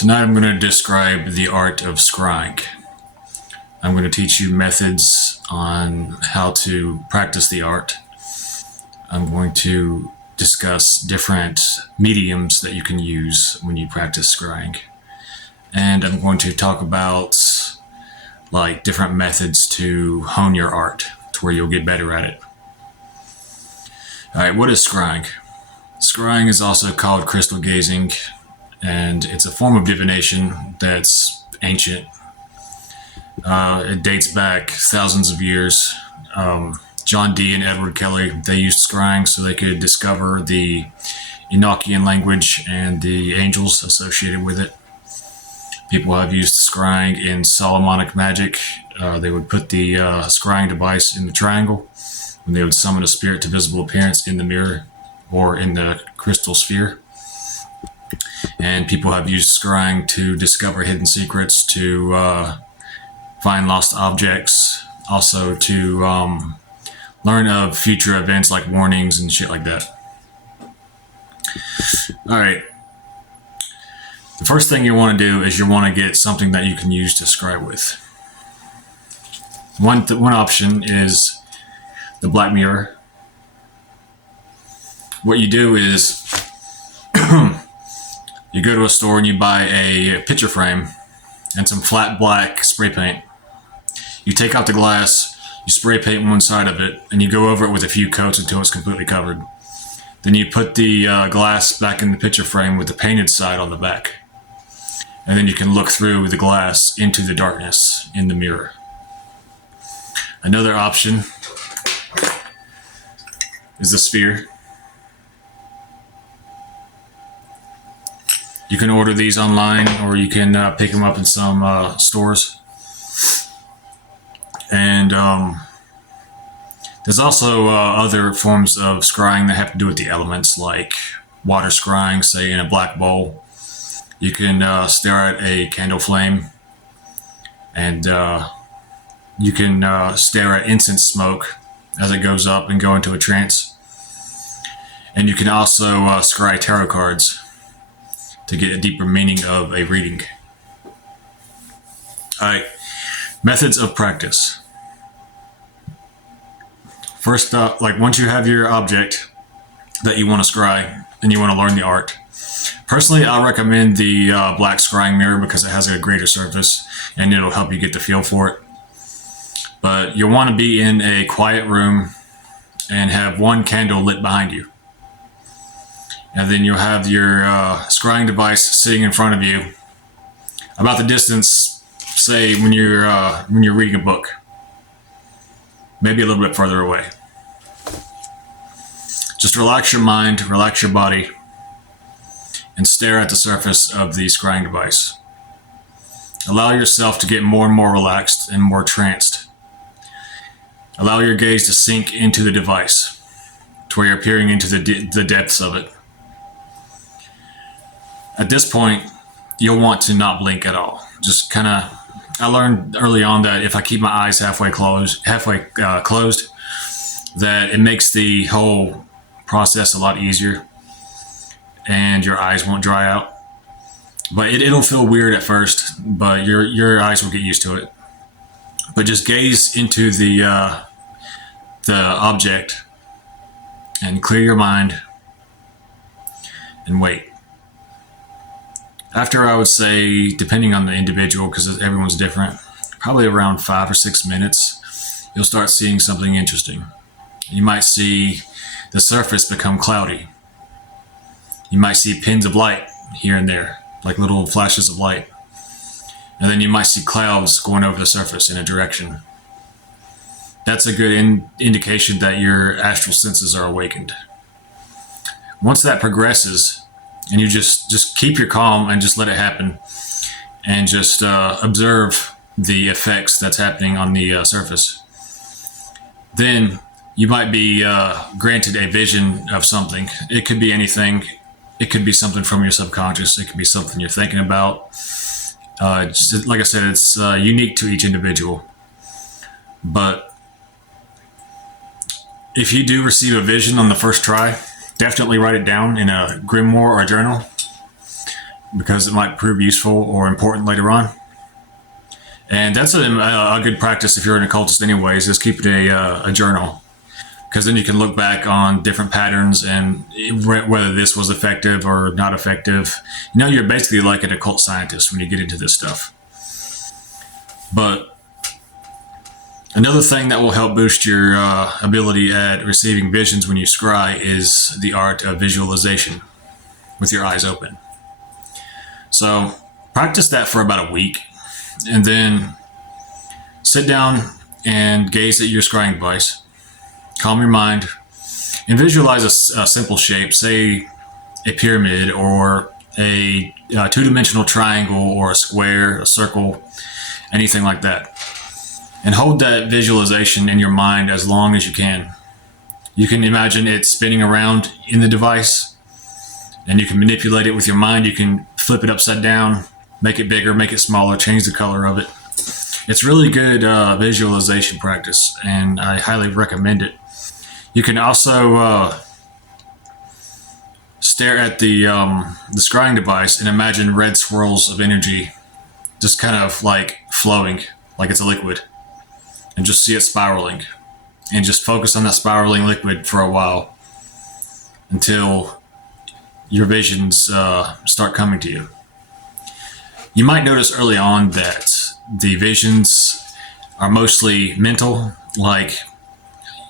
Tonight I'm going to describe the art of scrying. I'm going to teach you methods on how to practice the art. I'm going to discuss different mediums that you can use when you practice scrying. And I'm going to talk about different methods to hone your art to where you'll get better at it. Alright, what is scrying? Scrying is also called crystal gazing, and it's a form of divination that's ancient. It dates back thousands of years. John Dee and Edward Kelly, they used scrying so they could discover the Enochian language and the angels associated with it. People have used scrying in Solomonic magic. They would put the scrying device in the triangle when they would summon a spirit to visible appearance in the mirror or in the crystal sphere. And people have used scrying to discover hidden secrets, to find lost objects, also to learn of future events like warnings and shit like that. Alright. The first thing you want to do is you want to get something that you can use to scry with. One option is the black mirror. What you do is you go to a store and you buy a picture frame and some flat black spray paint. You take out the glass, you spray paint one side of it, and you go over it with a few coats until it's completely covered. Then you put the glass back in the picture frame with the painted side on the back. And then you can look through the glass into the darkness in the mirror. Another option is the sphere. You can order these online, or you can pick them up in some stores. And there's also other forms of scrying that have to do with the elements, like water scrying, say in a black bowl. You can stare at a candle flame, and you can stare at incense smoke as it goes up and go into a trance. And you can also scry tarot cards to get a deeper meaning of a reading. Alright, methods of practice. First up, once you have your object that you want to scry and you want to learn the art, personally I recommend the black scrying mirror because it has a greater surface and it'll help you get the feel for it. But you'll want to be in a quiet room and have one candle lit behind you. And then you'll have your scrying device sitting in front of you, about the distance, say when you're reading a book, maybe a little bit further away. Just relax your mind, relax your body, and stare at the surface of the scrying device. Allow yourself to get more and more relaxed and more tranced. Allow your gaze to sink into the device, to where you're peering into the depths of it. At this point, you'll want to not blink at all. Just I learned early on that if I keep my eyes halfway closed, that it makes the whole process a lot easier and your eyes won't dry out. But it'll feel weird at first, but your eyes will get used to it. But just gaze into the object and clear your mind and wait. After, I would say, depending on the individual, because everyone's different, probably around 5 or 6 minutes, you'll start seeing something interesting. You might see the surface become cloudy. You might see pins of light here and there, like little flashes of light. And then you might see clouds going over the surface in a direction. That's a good indication that your astral senses are awakened. Once that progresses, and you just keep your calm and just let it happen, and just observe the effects that's happening on the surface. Then you might be granted a vision of something. It could be anything. It could be something from your subconscious. It could be something you're thinking about. Just, like I said, it's unique to each individual. But if you do receive a vision on the first try, definitely write it down in a grimoire or a journal. because it might prove useful or important later on. And that's a good practice if you're an occultist anyways, is keeping a journal. Because then you can look back on different patterns and whether this was effective or not effective. You're basically like an occult scientist when you get into this stuff. But another thing that will help boost your ability at receiving visions when you scry is the art of visualization with your eyes open. So practice that for about a week, and then sit down and gaze at your scrying device. Calm your mind and visualize a simple shape, say a pyramid or a two-dimensional triangle or a square, a circle, anything like that. And hold that visualization in your mind as long as you can. You can imagine it spinning around in the device, and you can manipulate it with your mind. You can flip it upside down, make it bigger, make it smaller, change the color of it. It's really good visualization practice, and I highly recommend it. You can also stare at the scrying device and imagine red swirls of energy just kind of like flowing, like it's a liquid, and just see it spiraling. And just focus on that spiraling liquid for a while until your visions start coming to you. You might notice early on that the visions are mostly mental, like,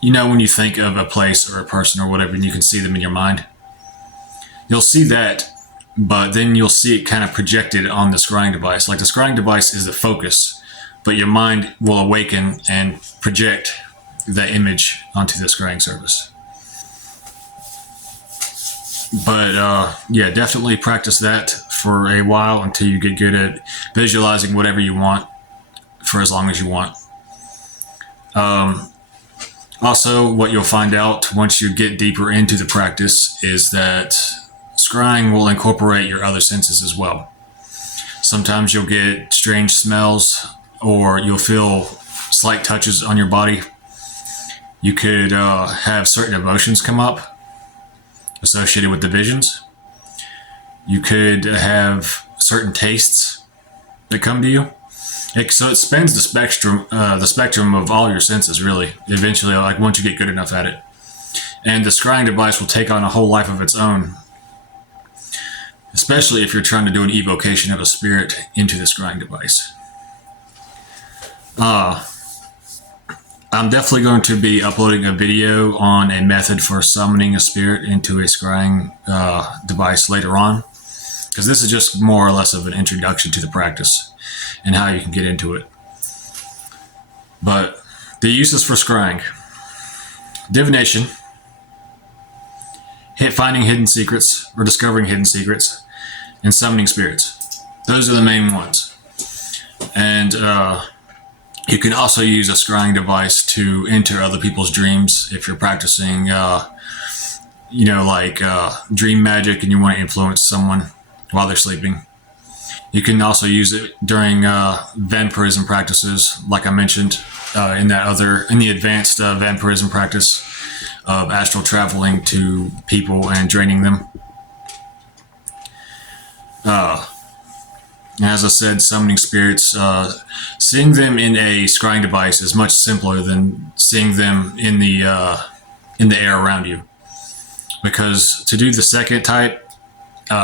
when you think of a place or a person or whatever, and you can see them in your mind. You'll see that, but then you'll see it kind of projected on the scrying device. Like the scrying device is the focus, but your mind will awaken and project that image onto the scrying service. But yeah, definitely practice that for a while until you get good at visualizing whatever you want for as long as you want. Also, what you'll find out once you get deeper into the practice is that scrying will incorporate your other senses as well. Sometimes you'll get strange smells, or you'll feel slight touches on your body. You could have certain emotions come up associated with the visions. You could have certain tastes that come to you. So it spans the spectrum of all your senses, really. Eventually, like once you get good enough at it, and the scrying device will take on a whole life of its own. Especially if you're trying to do an evocation of a spirit into the scrying device. I'm definitely going to be uploading a video on a method for summoning a spirit into a scrying device later on, because this is just more or less of an introduction to the practice and how you can get into it. But the uses for scrying: divination, finding hidden secrets or discovering hidden secrets, and summoning spirits. Those are the main ones. And you can also use a scrying device to enter other people's dreams if you're practicing, dream magic and you want to influence someone while they're sleeping. You can also use it during vampirism practices, like I mentioned in the advanced vampirism practice of astral traveling to people and draining them. As I said, summoning spirits, seeing them in a scrying device is much simpler than seeing them in the air around you. Because to do the second type,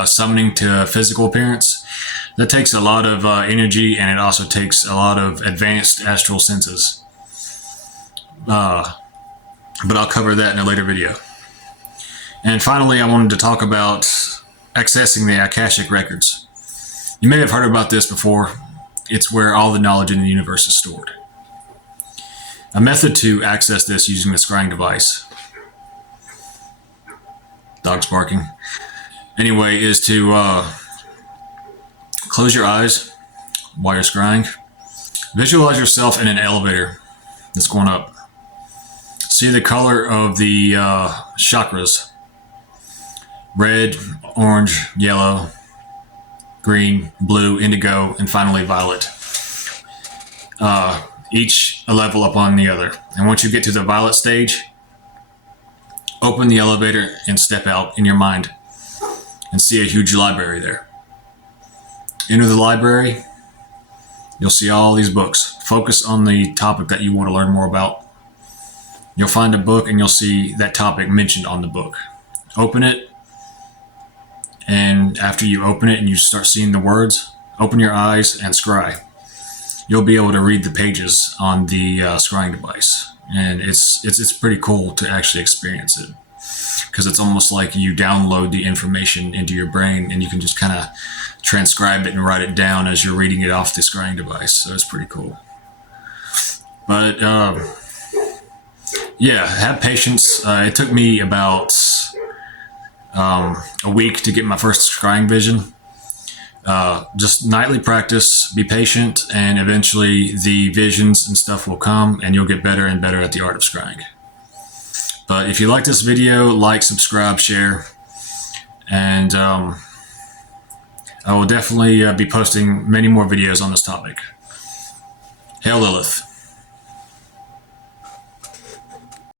summoning to physical appearance, that takes a lot of energy, and it also takes a lot of advanced astral senses. But I'll cover that in a later video. And finally, I wanted to talk about accessing the Akashic records. You may have heard about this before. It's where all the knowledge in the universe is stored. A method to access this using the scrying device, dog's barking, anyway, is to close your eyes while you're scrying. Visualize yourself in an elevator that's going up. See the color of the chakras: red, orange, yellow, green, blue, indigo, and finally violet. Each a level up on the other. And once you get to the violet stage, open the elevator and step out in your mind and see a huge library there. Enter the library. You'll see all these books. Focus on the topic that you want to learn more about. You'll find a book and you'll see that topic mentioned on the book. Open it, and after you open it and you start seeing the words, open your eyes and scry. You'll be able to read the pages on the scrying device, and it's pretty cool to actually experience it, because it's almost like you download the information into your brain and you can just kind of transcribe it and write it down as you're reading it off the scrying device. So it's pretty cool. But yeah, have patience. It took me about a week to get my first scrying vision. Just nightly practice, be patient, and eventually the visions and stuff will come and you'll get better and better at the art of scrying. But if you like this video, like, subscribe, share, and I will definitely be posting many more videos on this topic. Hail Lilith.